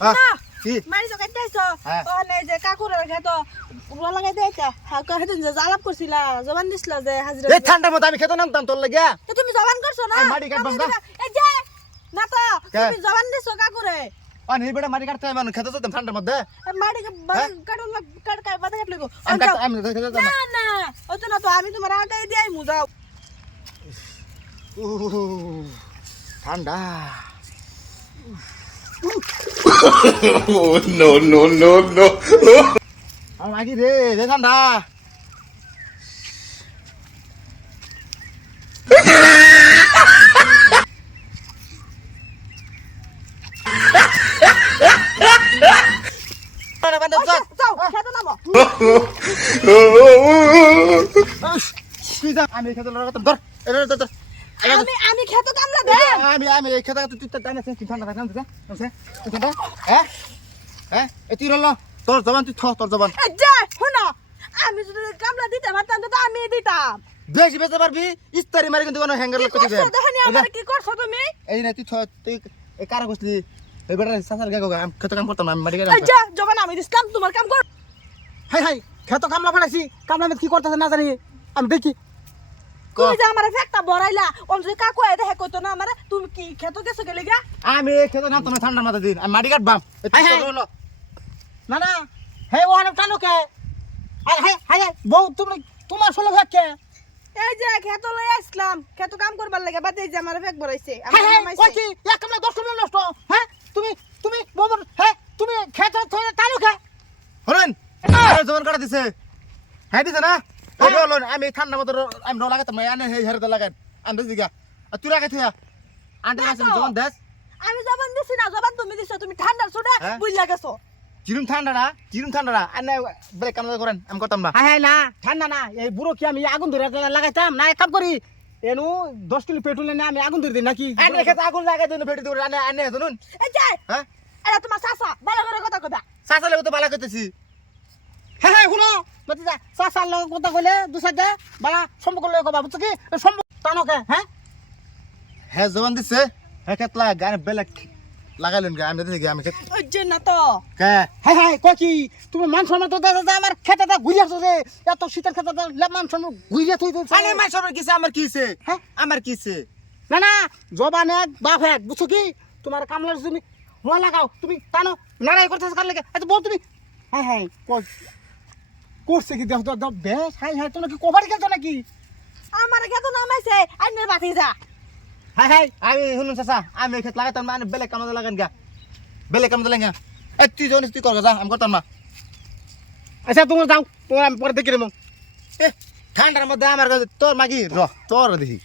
না কি মারি তো কাটাইছো হ্যাঁ। ওখানে যে কাকুরের খেত রুয়া লাগাই দেইতা হালকা হেদিন যে জালাপ করছিলা জবান দিছিলা যে হাজিরা এই ঠান্ডার মধ্যে আমি খেতে নামতাম তোর লাগিয়া তো তুমি জবান করছো না এই মাটি কাটবাম না। এই যে না তো কে? তুমি জবান দিছো কাকুরে পানি বেড়ে মাটি কাটতে হবে না, খেতে যেতাম ঠান্ডার মধ্যে এই মাটি কাটল কাট বাদা কাটলে গো আমি খেতে যেতাম না না ও তো না তো আমি তোমার আগাই দিই মু যাও ঠান্ডা Oh, no, no, no, no. আমার মাগি রে রে ঠান্ডা যাও খেতে নামো আমি খেতে লাগাতাম ধর ধর আমি খেতে কামলা দে আমি এই খেতে তুই টানে তুই ঠান্ডা থাক না হ্যাঁ হ্যাঁ এ তুই রল তোর জবান তুই তোর জবান এই যে শোনো আমি যদি কামলা দিতে পারতাম তো আমি দিতাম বেশি বেঁচে পারবি ইস্তারি মারি কিন্তু কোনো হ্যাঙ্গার লোক দিবে কি করছো তুমি এই না তুই এই কারা কইছিলি এই বেটা সাসার গাগো আমি খেতে কাম করতাম না আমি মাটি এই কাটতাম যে জবান আমি দিছিলাম তোমার কাম কর হাই হাই খেতো কামলা ফাটাইছি কামলা কি করতেছে না জানি আমি দেখি তুমি যে আমার ফেকটা বড়াইলা ওম যে কাকু এ দেখে কইতো না আমারে তুমি কি খেতে গেছো গেলে গা আমি খেতে নাম তোমার ঠান্ডা মাথা দিন আমি মাটি কাটবাম হাই, হাই। না না হে ওখানে টানো কে হাই হাই হাই বউ তুমি তোমার শুনে ভাগ কে এই যে খেত লই আসলাম খেত কাম করবার লাগে বাদে যে আমার ফেক বড়াইছে হাই হাই আমার কই কি এক কামলা 10 কামলা নষ্ট হ্যাঁ তুমি তুমি বউ হ্যাঁ তুমি খেতো থইলে টানো কে হরেন আরে জবান কাটা দিছে হ্যাঁ দিছে না এই রল আমি ঠান্ডা মতো আমি রল লাগাতাম না আনে হেই হেরে লাগান আন্দাজ দিগা আর তুই রাখে থিয়া আন্টি আছে জবান দেশ আমি জবান দিছি না জবান তুমি দিছো তুমি ঠান্ডা ছুটে হ্যাঁ? বুইলা গেছো চিরুম ঠান্ডা আনে ব্রেক কাম করেন আমি করতাম না হাই হাই না ঠান্ডা না এই বুড়ো কি আমি আগুন ধরে লাগাইতাম না এক কাম করি এনু 10 কিলো পেট্রোল এনে আমি আগুন ধরে দিই নাকি আনে খেতে আগুন লাগাই দেন ফেটি দূর আনে আনে শুনুন এই যে হ্যাঁ এরা তোমার চাচা ভালো করে কথা কথা সাসালে তো বালা করতেছি হ্যাঁ হ্যাঁ শুনো বলতে যা চাচার লগে কথা কইলে দু সাইডে বালা সম্পর্ক লয়ে কবা বুঝছো কি সম্পর্ক টানো কে হ্যাঁ হ্যাঁ জবান দিছে হ্যাঁ খেতলা গানে বেলা লাগাইলেন গা আমি দেখি আমি খেত ওই যে না তো কে হাই হাই কই কি তুমি মান সম্মান তো দাদা আমার খেতে ঘুরিয়ে আসছো রে এত শীতের খেতে মান সম্মান ঘুরিয়ে থই দিছ আনে মাই সবার কিছে আমার কিছে হ্যাঁ? আমার কিছে না না জবান এক বাপ এক বুঝছো কি তোমার কামলার তুমি রোয়া লাগাও তুমি টানো লড়াই করতেছ কার লাগে এত বল তুমি হাই হাই করছে কি দেখ দেখ বেশ হাই হাই তোমরা কি কভার গেছো নাকি আমার খেত নামাইছে আইনের বাতি যা হাই হাই আমি শুনুন চাচা আমি খেত লাগাইতাম না বেলে কাম লাগান গা বেলে কাম লাগা এ তুই জনিস তুই কর যা আমি করতাম না আচ্ছা তোমরা যাও তোমরা আমি পরে দেখি নেবো এ ঠান্ডার মধ্যে আমার কাছে তোর মাগি র তোর দেখি